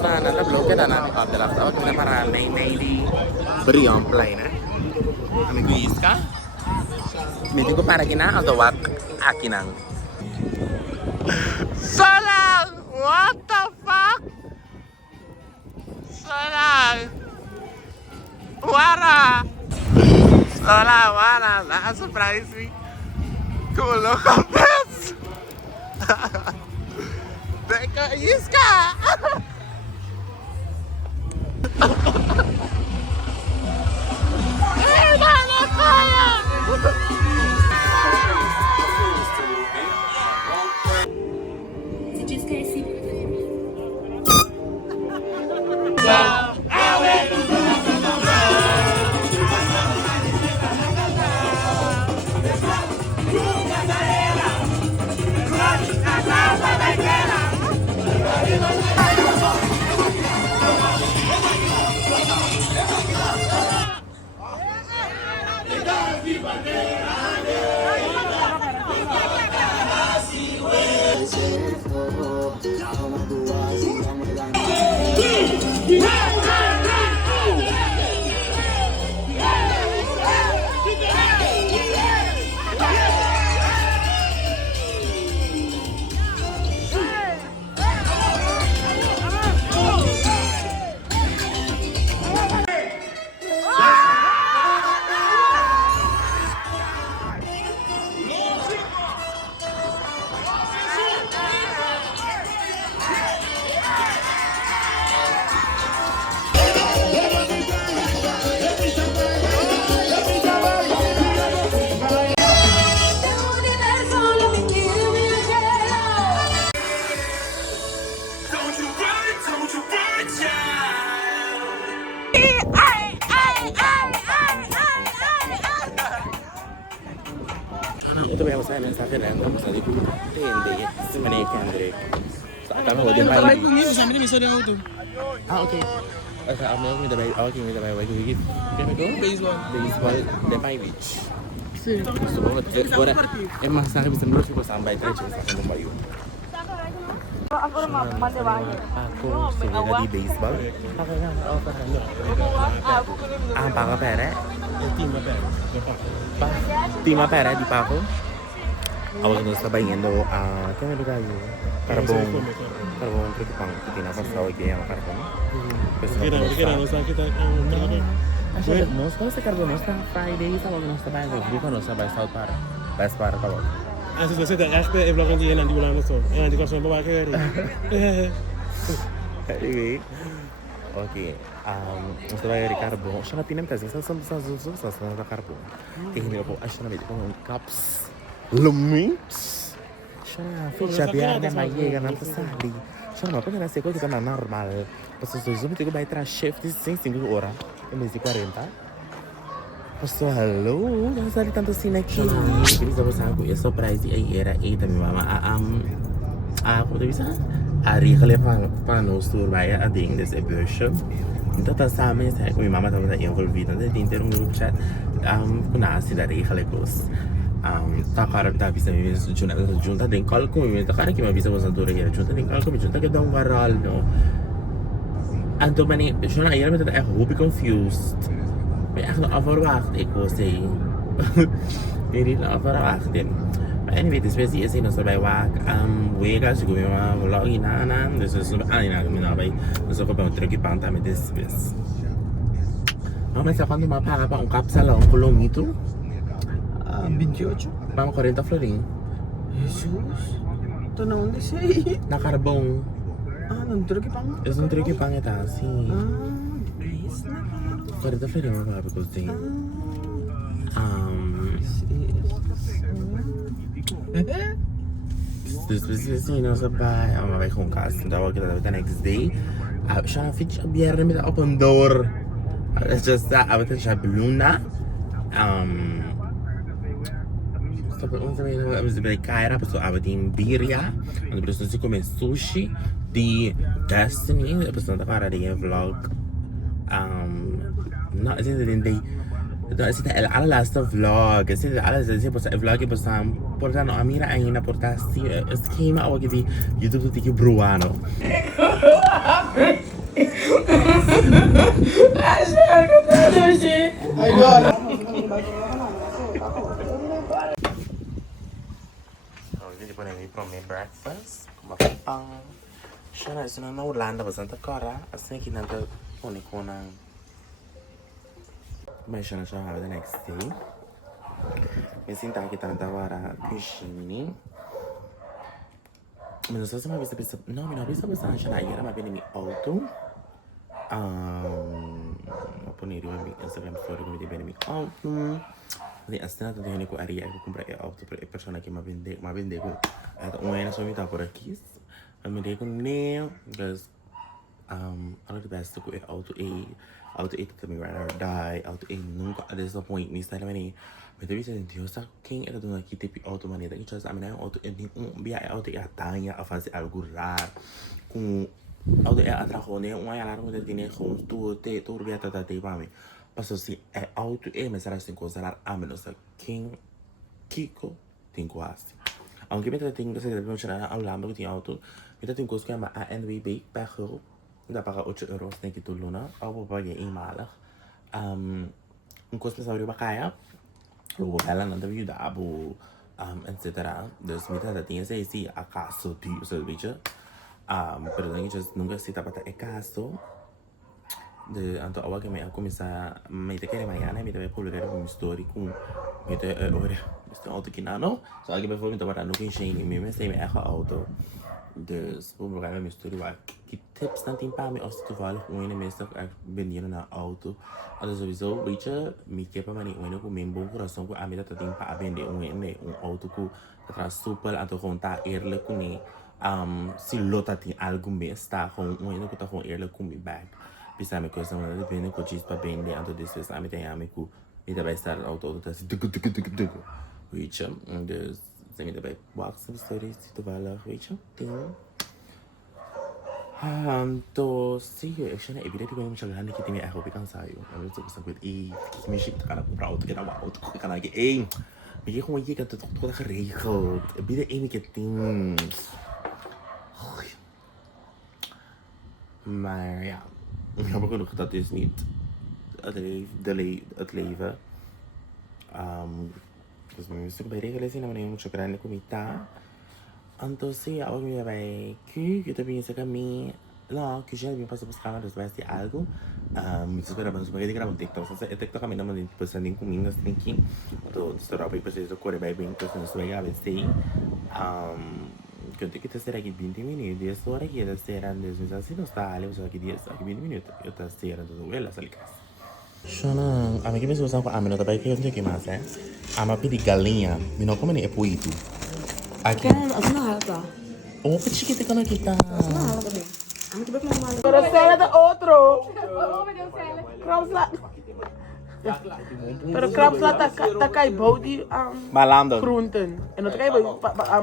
nada vlog kita na adalah tawag na para may di beriang play na. Ano guys ka? Medyo ko para kina ang tawag akinang. Salang! What the fuck? Salang! Wara! Salang, wara! Naka-surprise me. Cool, LOCO BUS! Teka, yes ka! Eh, mana kaya? Você disse que é esse. Ito ba yung masaya sa akin lang? Tapos natin ko hindi. Si Manay Kendrick. Sa akala ko, di ba? Kalay ko ngayon, sabi niya, isa auto. Okay. Sa ako may dabay, okay, may dabay, wag higit. Kaya ko? Baseball, the my beach. So, ora, mas sa akin bisa mo ko sambay diretso sa akin bayo. Ako sila di baseball. Ako na, baka pera. Tima pera di pa ako. Awag na sabay ngendo kaya ba tayo? Karbong pang tinapas tawag kaya ang karbong. Kira no sa kita ang trabaho. Asya mo sa karbong sa Friday sa wag na sabay ko no sabay South para. Best para tawag. Así se siente, es que el blog en día nanti ulang nuso. Nanti kau sampai bawa ke. Anyway. Okay. Gusto ba yung karbong? Siya na tinam kasi sa karbong. Tingin ko po, asya na may itong cups. Lumits. Siya na, feature biar na may yegan ang tasali. Siya na, pag nasi ko, kita na normal. Paso susunod, ko ba itra shift, sem 5 oras. Em vez de 40. Paso, hello. Nasali tanto sinaki. Kini sa basa ko, yung surprise ay era 8 mi mama. Ako ito bisa? Ari kali paano store baya ading this version. Então tá sabe sa ko mi mama tama yung envolvida na din terong group chat. Kuna si dari kali kos. Ta karag ta bisa mi junta din call ko mi ta karag ki mabisa mo sa dure ya junta din call ko mi junta ka daw waral no. Anto mani juna ayer mi ta ako be confused. May ako overwacht ik ko say. Hindi na overwacht din. Anyway, this was easy na sabay wag wega siguro yung mga vlog inaanan this is na minabay gusto ko pa mag-tragi pa ang tami this bus mamay sa kung mapaka pa ang kapsala ang kilometro 28. pang 40 florin Jesus. Ito na onde say. nakarbong Nanduragi pang. is un trigi pang ita si Please na. 40 florin mga kapag ko this is sabay ang mabay kong cast tawag kita the next day siya na fit siya biyernes mit open door it's just that abot siya bluna tapos sabi na mas balik kaira tapos abot yung birria ano pero si come sushi di destiny tapos na para din yung vlog na is it din Ito el last vlog. Kasi ala sa vlog po sa portano amira ay na portasti schema o di YouTube tiki bruano. breakfast. Kuma pang. Siya na, isa na naulanda ba Santa Clara? Assim que nada ko ng may siya na siya the next day. May sinta kita na tawara kushini. Mas só uma vez não, minha vez eu siya na iera mabini mi auto. Poneri mi Instagram story come di bene mi auto. Di astana tanto ne ko ari ko comprar auto per persona que ma vende ko. Uma é na sua vida por aqui. Eu me dei com neo, because all the best ko auto e também right or die, auto e nunca disappoint me style mani. Mas deve ser Deus sabe quem era dona aqui tipo auto maneta que já sabe auto e via auto e a tanha a fazer algo raro com auto e atrajo né um aí lá no tem com tu via tata te para mim passou se é auto e mas era assim coisa a menos quem Kiko tem quase aunque me tem que ser não será ao lado que tem auto me tem coisa que é a NWB per dá para 8 euros tem que tu luna ou pagar em mala coisa para ba kaya o ela não deve Banda Abou etc. Dus met dat ding zei zie acaso die zo weet je pero dan just nunca se tapa é caso de anto agora que me começar me te querer amanhã me deve publicar um story com me te ora estou auto que não só que depois me tapa no que enchei me sei me erra auto dus vou publicar meu story lá que tips não tem para me als toevallig een mensen beneden na auto also sowieso weet je me que para mim um com meu bom coração com a mim tá tem para vender auto com atrás super anto contar eerlijk com ne se lota tem algo mesmo tá com um que tá com eerlijk com me bag bisa me coisa não depende com diz para vender anto desses a mim tem a mim com e vai estar auto tá se weet je dus ze me daarbij box stories toevallig weet je tem तो sim, eu achei que evidente que eu não chegar aqui tem erro pegar saio. Eu estou pensando que que me chega cara comprar auto que dá uma auto que cara que me que como que tanto toda geregeld. Bide que tem. Maar ja, jammer genoeg dat is niet het leven. Dus me moest ik bij regelen zien, maar ik moet checken aan de comité. Entonces, ahora me vai que eu também sei que mim lá que já me passa buscar mas vai ser algo me espera mas vai gravar um TikTok só é TikTok a mim não me pensando em comigo nós tem que todo será para vocês o corre bem então nós vai gravar sei que eu tenho que testar aqui 20 minutos e essa hora aqui da será desde assim não está ali só aqui 10 aqui 20 minutos eu tá será tudo ela sali casa Shona, a mim que me usa com a mim não tá bem que eu tenho que mais é a mim pedir galinha me não come nem é poito aqui Aku nahalata. oh chiquita que não kita Aku nahalata deh. Aku coba mau malu. Pero sale de otro. Pero crabs lá tá cai body malando groenten. En dat cai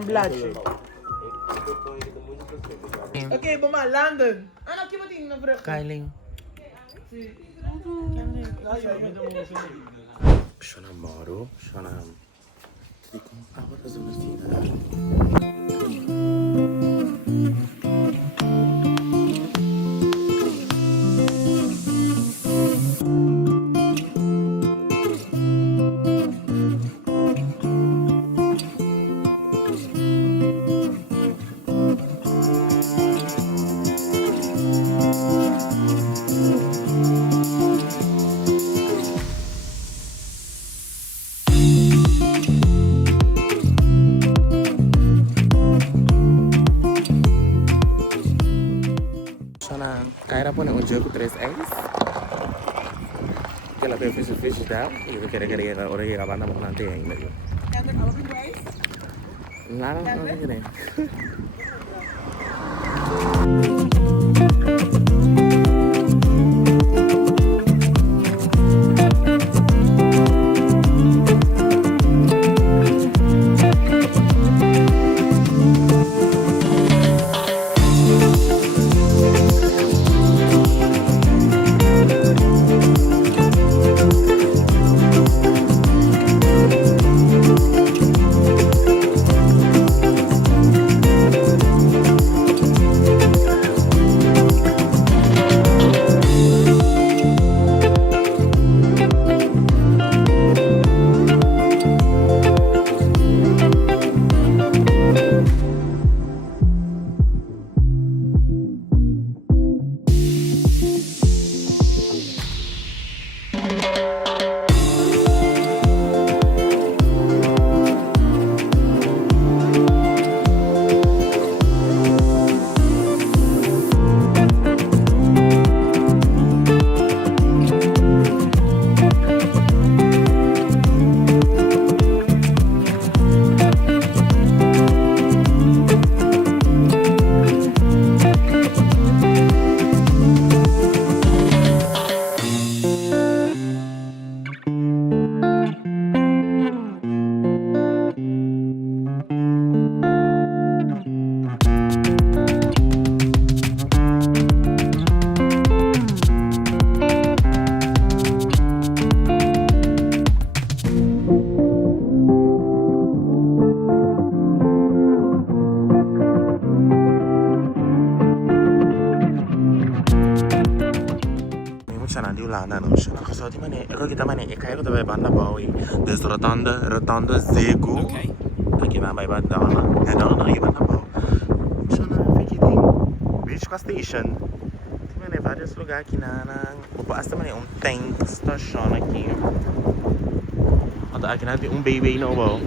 bladje. Oké, we maar landen. Ano que você na brug? Kailing Shona moro Shona Dico agora zona Kaya po na un jogo 3 eggs. Que la veo fish down. Y yo quería ahora que la banda por delante ahí medio. Kendrick, alles in rice? Nada, no tiene. siya na di wala na no siya na kasi di man eh ako kita man eh kaya ko tabi Banda Abou des rotonda Zego aqui na Banda Abou não aí Banda Abou siya na fikiting beach ka station di man eh vários lugares aqui na basta man eh tank station aqui aqui na baby no bo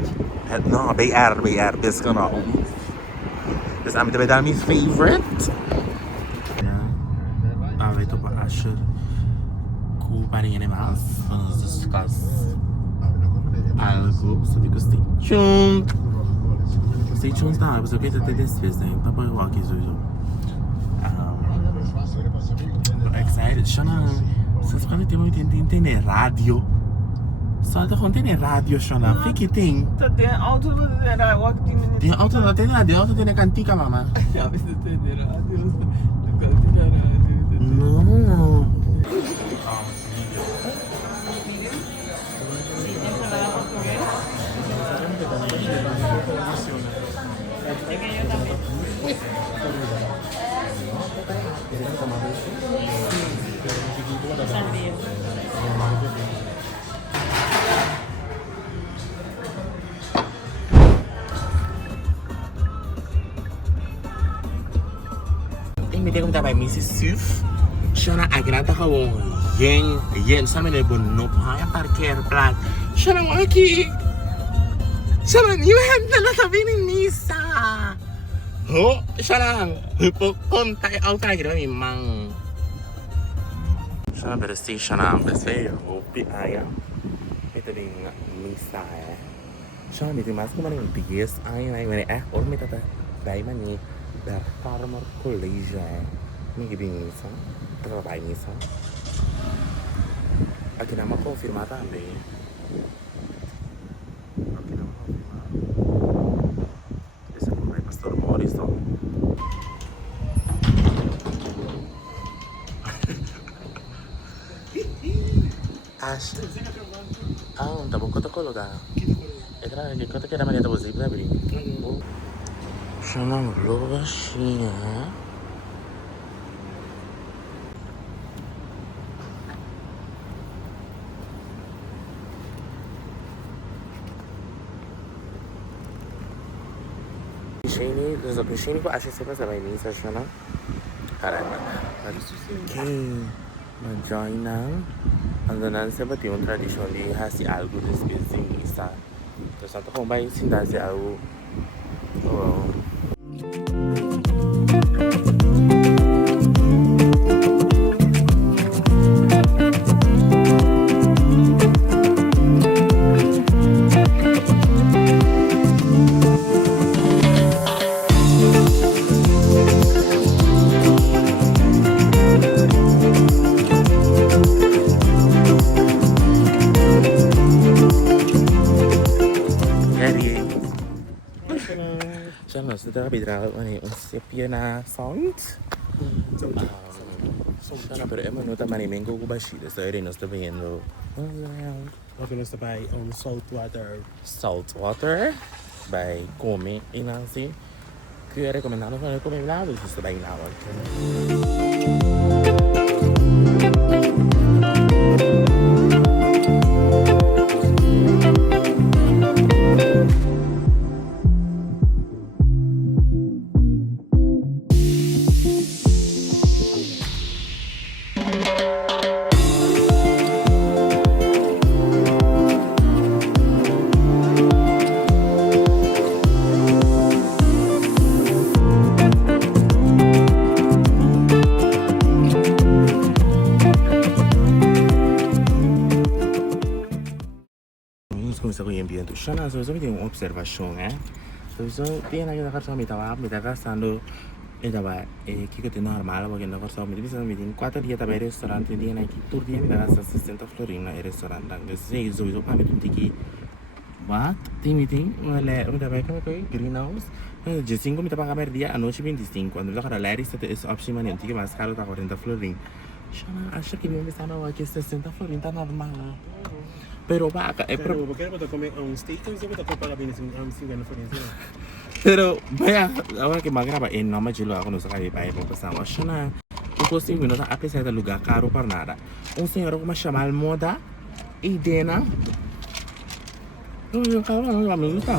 no BR this ka na this am tabi dami favorite ito pa Asher kuparin yan mas vamos discuss algo sobre que stay tuned tá você quer ter despesa hein tá para o aqui zozo excited shana vocês quando tem muito tem rádio só tá contendo rádio shana fique tem Tem auto na walk tem auto não tem rádio auto tem cantica mama Ja, vi sitter i radio. Du kan inte göra radio. no Hindi ko tayo Mrs. Suf. Siya na agrata ka wong yen sa mga bono pa yung parker plan. Siya na waki. Siya na niwag na nasabi ni Nisa. Ho, siya lang. Hupukon tayo out na ginawa ni Mang. Siya na beresti siya na beresti. Hopi aya. Ito din Nisa eh. Siya na dito mas kumain yung tigas ay or may tata. Dahil man ni dar farmer college eh. May gibing Nisa. Trabalho nisso. Aqui não é uma confirmada também. Aqui não é uma confirmada. Esse é o pastor Morrison. Acho. Tá bom, quanto colocar? Entra aqui, quanto que era a maneira de você ir para abrir? Chama logo assim, né? Kung Shane ko asya siya sa may misa siya na karana okay ma-join ng andonan sa bati yung tradisyon di hasi algo despes di misa terus ato kung ba yung sindazi au sudah bidra ani sepia na sound sana pero emo no tamani mengo ko bashi de sa nos está viendo Okay, let's buy salt water by Come Inansi que é recomendado para comer lá do está bem lá começar com o ambiente. Já na sua tem uma observação, né? Só tem na casa me tava gastando estava que tem normal porque na casa me disse me tem 4 dias tava restaurante dia na que todo dia me gasta 60 florin na restaurante. Então se eu para me tem what tem me tem olha eu tava como foi greenhouse de 5 me tava pagar dia a noite 25 quando eu cara lá essa opção maneira que mais caro tá 40 florin. Já acho que me está no aqui 60 florin tá normal. Pero baka pero porque eu tô comendo steak então eu tô pagar bem assim 50 florin. Pero vaya ahora que me graba en no me chilo ako no sa kaya pa pasama siya na ito fosse eu, apesar do lugar caro para nada. Um senhor como chama Almoda e Dena. Eu falo, não, não está.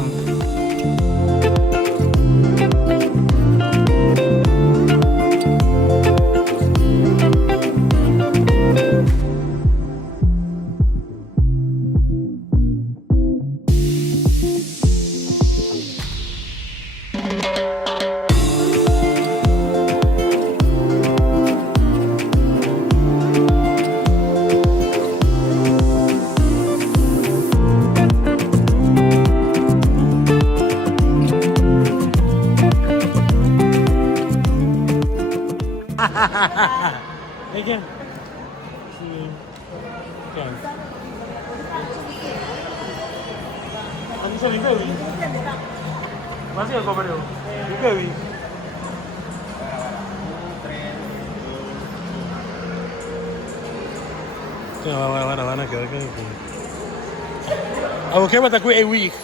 Again. See. Okay. Ano siya rin kawi? Masih ako ba rin? Kawi. Mana kawi. Ako kaya mata ko a week.